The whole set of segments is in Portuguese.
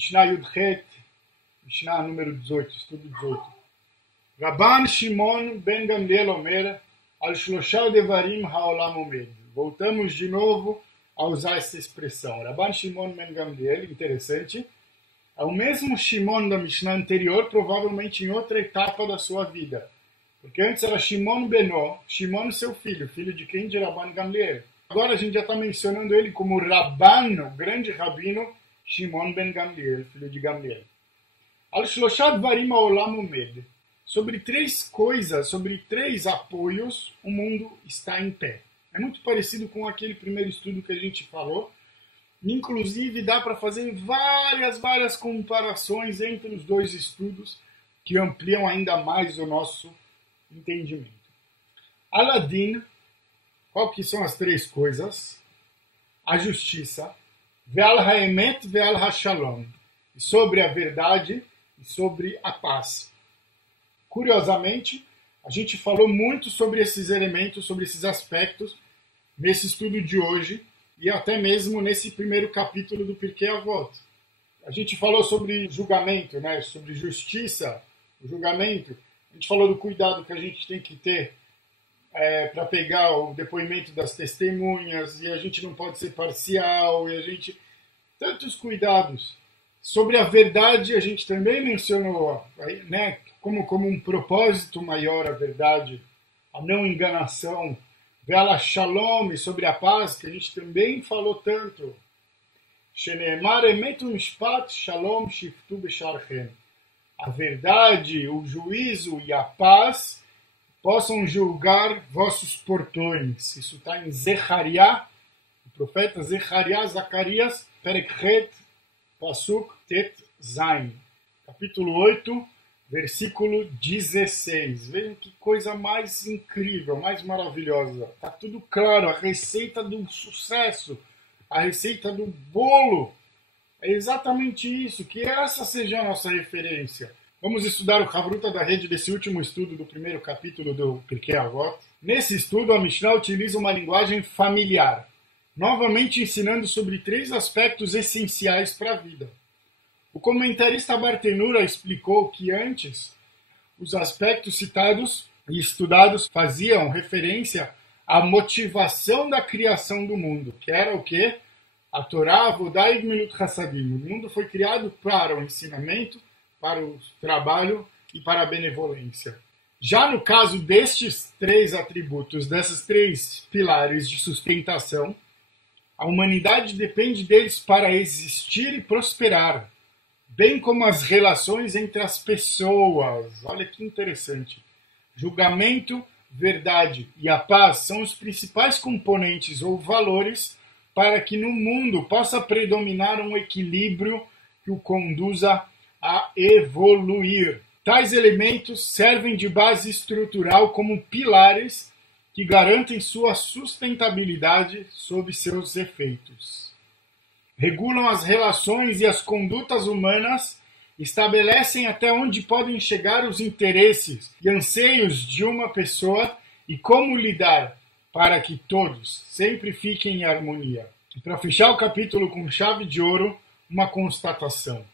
Mishnah Yudchet, Mishnah número 18, estudo 18. Rabban Shimon ben Gamliel Omer, al Shlosha Devarim haolam omed. Voltamos de novo a usar essa expressão. Rabban Shimon ben Gamliel, interessante. É o mesmo Shimon da Mishnah anterior, provavelmente em outra etapa da sua vida. Porque antes era Shimon Benó, Shimon seu filho, filho de quem? De Rabban Gamliel. Agora a gente já está mencionando ele como Rabban, o grande rabino, Shimon ben Gamliel, filho de Gamliel. Al Shlosha Devarim haolam omed. Sobre três coisas, sobre três apoios, o mundo está em pé. É muito parecido com aquele primeiro estudo que a gente falou. Inclusive, dá para fazer várias comparações entre os dois estudos que ampliam ainda mais o nosso entendimento. Aladin, qual que são as três coisas? A justiça, ve'al ha'emet ve'al ha'shalom, sobre a verdade e sobre a paz. Curiosamente, a gente falou muito sobre esses elementos, sobre esses aspectos, nesse estudo de hoje, e até mesmo nesse primeiro capítulo do Pirkei Avot. A gente falou sobre julgamento, né? Sobre justiça, o julgamento. A gente falou do cuidado que a gente tem que ter para pegar o depoimento das testemunhas, e a gente não pode ser parcial, e a gente... Tantos cuidados. Sobre a verdade, a gente também mencionou, né? Como um propósito maior a verdade, a não enganação. Ve'al shalom, sobre a paz, que a gente também falou tanto. Sheneemar emet u'mishpat shalom shiftu besharchem. A verdade, o juízo e a paz possam julgar vossos portões. Isso está em Zechariah, o profeta Zechariah, Zacarias, Perek Pasuk Tet Zain, capítulo 8, versículo 16. Vejam que coisa mais incrível, mais maravilhosa. Está tudo claro, a receita do sucesso, a receita do bolo. É exatamente isso, que essa seja a nossa referência. Vamos estudar o Havruta da Rede desse último estudo do primeiro capítulo do Pirkei Avot. Nesse estudo, a Mishnah utiliza uma linguagem familiar, novamente ensinando sobre três aspectos essenciais para a vida. O comentarista Bartenura explicou que antes os aspectos citados e estudados faziam referência à motivação da criação do mundo, que era o quê? A Torá, Avodah e Gemilut Chassadim. O mundo foi criado para o ensinamento, para o trabalho e para a benevolência. Já no caso destes três atributos, desses três pilares de sustentação, a humanidade depende deles para existir e prosperar, bem como as relações entre as pessoas. Olha que interessante. Julgamento, verdade e a paz são os principais componentes ou valores para que no mundo possa predominar um equilíbrio que o conduza a evoluir. Tais elementos servem de base estrutural como pilares que garantem sua sustentabilidade sob seus efeitos. Regulam as relações e as condutas humanas, estabelecem até onde podem chegar os interesses e anseios de uma pessoa e como lidar para que todos sempre fiquem em harmonia. E para fechar o capítulo com chave de ouro, uma constatação.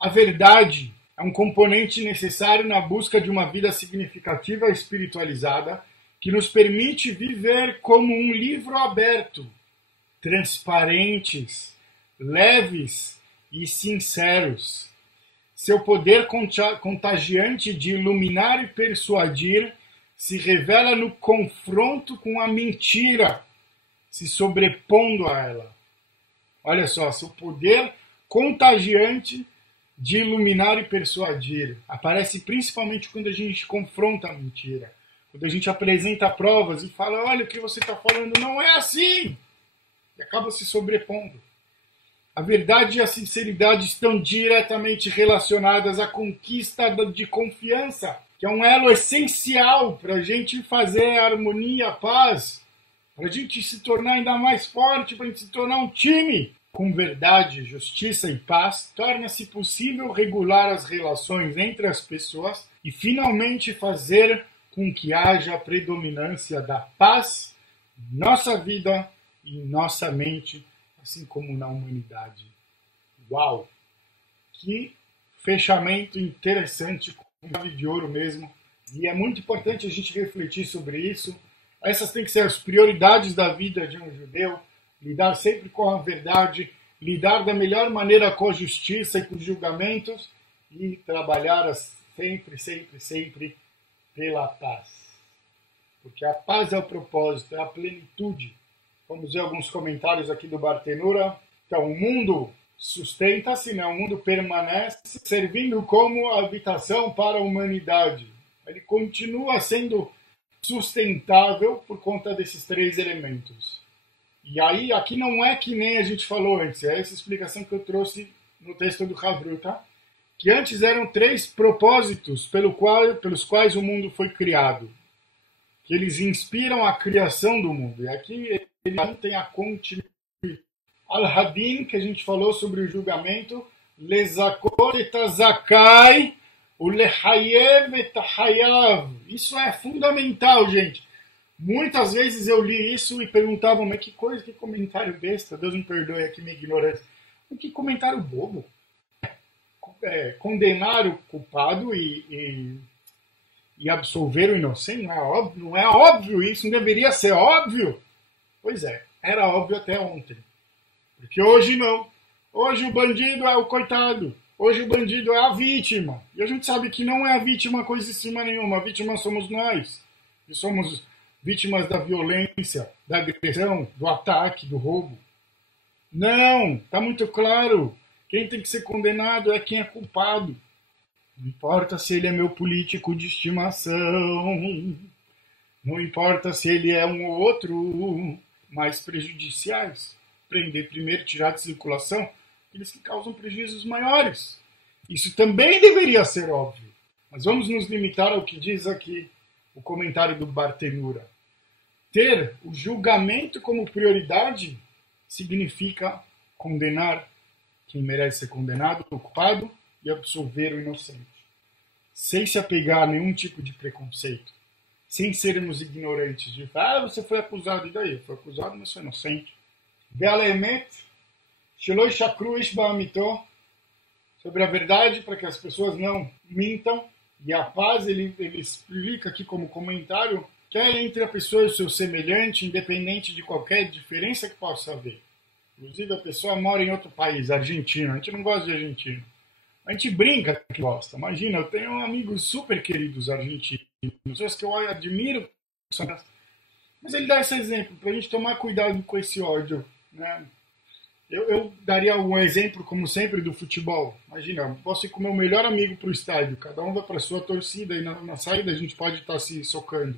A verdade é um componente necessário na busca de uma vida significativa e espiritualizada que nos permite viver como um livro aberto, transparentes, leves e sinceros. Seu poder contagiante de iluminar e persuadir se revela no confronto com a mentira, se sobrepondo a ela. Olha só, seu poder contagiante de iluminar e persuadir aparece principalmente quando a gente confronta a mentira, quando a gente apresenta provas e fala, olha, o que você está falando não é assim, e acaba se sobrepondo. A verdade e a sinceridade estão diretamente relacionadas à conquista de confiança, que é um elo essencial para a gente fazer a harmonia, a paz, para a gente se tornar ainda mais forte, para a gente se tornar um time. Com verdade, justiça e paz, torna-se possível regular as relações entre as pessoas e finalmente fazer com que haja a predominância da paz em nossa vida e em nossa mente, assim como na humanidade. Uau! Que fechamento interessante, com chave de ouro mesmo. E é muito importante a gente refletir sobre isso. Essas têm que ser as prioridades da vida de um judeu. Lidar sempre com a verdade, lidar da melhor maneira com a justiça e com os julgamentos e trabalhar sempre, sempre, sempre pela paz. Porque a paz é o propósito, é a plenitude. Vamos ver alguns comentários aqui do Bartenura. Então, o mundo sustenta-se, né? O mundo permanece servindo como habitação para a humanidade. Ele continua sendo sustentável por conta desses três elementos. E aí, aqui não é que nem a gente falou antes, é essa explicação que eu trouxe no texto do Havruta, que antes eram três propósitos pelos quais o mundo foi criado, que eles inspiram a criação do mundo. E aqui ele tem a continuidade. Al-Hadin, que a gente falou sobre o julgamento, Lezakor et Zakai, o Lehayev et Hayav. Isso é fundamental, gente. Muitas vezes eu li isso e perguntava, mas que coisa, que comentário besta, Deus me perdoe aqui minha ignorância. Que comentário bobo. Condenar o culpado e absolver o inocente, não é óbvio isso, não deveria ser óbvio? Pois é, era óbvio até ontem. Porque hoje não. Hoje o bandido é o coitado. Hoje o bandido é a vítima. E a gente sabe que não é a vítima coisíssima nenhuma. A vítima somos nós. E somos vítimas da violência, da agressão, do ataque, do roubo. Não, está muito claro. Quem tem que ser condenado é quem é culpado. Não importa se ele é meu político de estimação. Não importa se ele é um ou outro. Mais prejudiciais. Prender primeiro, tirar de circulação aqueles que causam prejuízos maiores. Isso também deveria ser óbvio. Mas vamos nos limitar ao que diz aqui o comentário do Bartenura. Ter o julgamento como prioridade significa condenar quem merece ser condenado, o culpado, e absolver o inocente. Sem se apegar a nenhum tipo de preconceito. Sem sermos ignorantes de você foi acusado, e daí? Foi acusado, mas foi inocente. Ve'alemet, Shelo Shakru Ish Ba'amito, sobre a verdade, para que as pessoas não mintam. E a paz, ele explica aqui como comentário, que é entre a pessoa e o seu semelhante, independente de qualquer diferença que possa haver. Inclusive, a pessoa mora em outro país, Argentina. A gente não gosta de argentino. A gente brinca que gosta. Imagina, eu tenho amigos super queridos argentinos, pessoas que eu admiro. Mas ele dá esse exemplo, para a gente tomar cuidado com esse ódio. Né? Eu daria um exemplo, como sempre, do futebol. Imagina, eu posso ir com o meu melhor amigo para o estádio, cada um vai para a sua torcida, e na saída a gente pode estar se socando.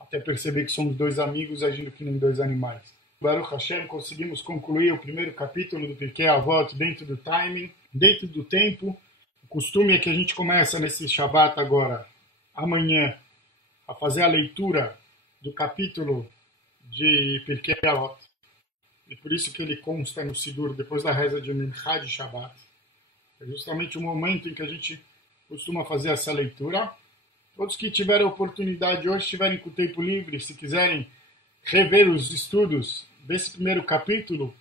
Até perceber que somos dois amigos agindo que nem dois animais. Baruch Hashem, conseguimos concluir o primeiro capítulo do Pirkei Avot dentro do timing, dentro do tempo. O costume é que a gente começa nesse Shabbat agora, amanhã, a fazer a leitura do capítulo de Pirkei Avot. E por isso que ele consta no Sidur, depois da reza de Minchá de Shabbat. É justamente o momento em que a gente costuma fazer essa leitura. Todos que tiverem oportunidade hoje, estiverem com o tempo livre, se quiserem rever os estudos desse primeiro capítulo,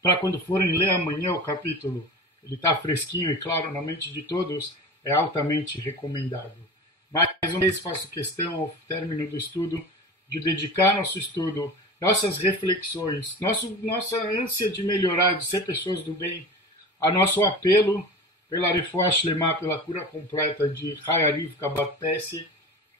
para quando forem ler amanhã o capítulo, ele está fresquinho e claro na mente de todos, é altamente recomendável. Mais uma vez faço questão, ao término do estudo, de dedicar nosso estudo, nossas reflexões, nossa ânsia de melhorar, de ser pessoas do bem, a nosso apelo pela Refuah Shlema, pela cura completa de Chaya Rivka Bat Pessi,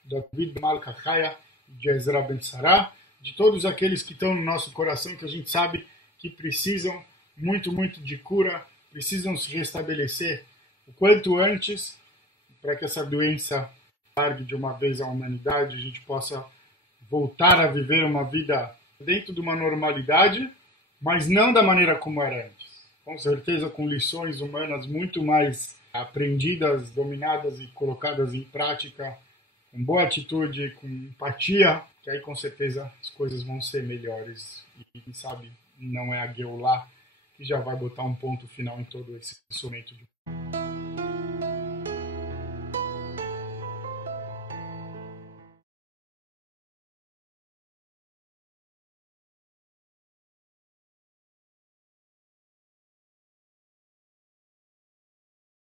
David Malka Chaya, de Ezra Ben Sarah, de todos aqueles que estão no nosso coração, que a gente sabe que precisam muito, muito de cura, precisam se restabelecer o quanto antes, para que essa doença largue de uma vez a humanidade, a gente possa voltar a viver uma vida dentro de uma normalidade, mas não da maneira como era antes. Com certeza com lições humanas muito mais aprendidas, dominadas e colocadas em prática, com boa atitude, com empatia, que aí com certeza as coisas vão ser melhores. E quem sabe não é a Geulah que já vai botar um ponto final em todo esse momento de